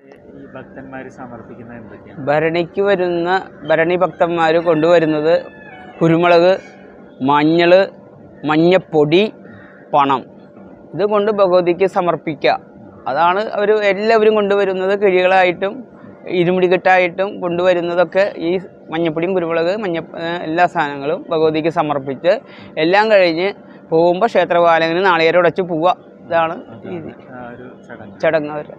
ഈ ഭക്തന്മാർ സമർപ്പിക്കുന്നത് എന്തൊക്കെയാണ്? ഭരണിക്ക് വരുന്ന ഭരണി ഭക്തന്മാർ കൊണ്ടുവരുന്നത് കുരുമുളക്, മഞ്ഞൾ, മഞ്ഞപ്പൊടി, പണം. ഇത് കൊണ്ട് ഭഗവതിക്ക് സമർപ്പിക്കുക. അതാണ് അവർ എല്ലാവരും കൊണ്ടുവരുന്നത്. കിഴികളായിട്ടും ഇരുമുടിക്കെട്ടായിട്ടും കൊണ്ടുവരുന്നതൊക്കെ ഈ മഞ്ഞപ്പൊടിയും കുരുമുളക് എല്ലാ സാധനങ്ങളും ഭഗവതിക്ക് സമർപ്പിച്ച് എല്ലാം കഴിഞ്ഞ് പോകുമ്പോൾ ക്ഷേത്രപാലകന് നാളികേരം ഉടച്ച് പോവുക. ഇതാണ് ചടങ്ങ് അവരുടെ.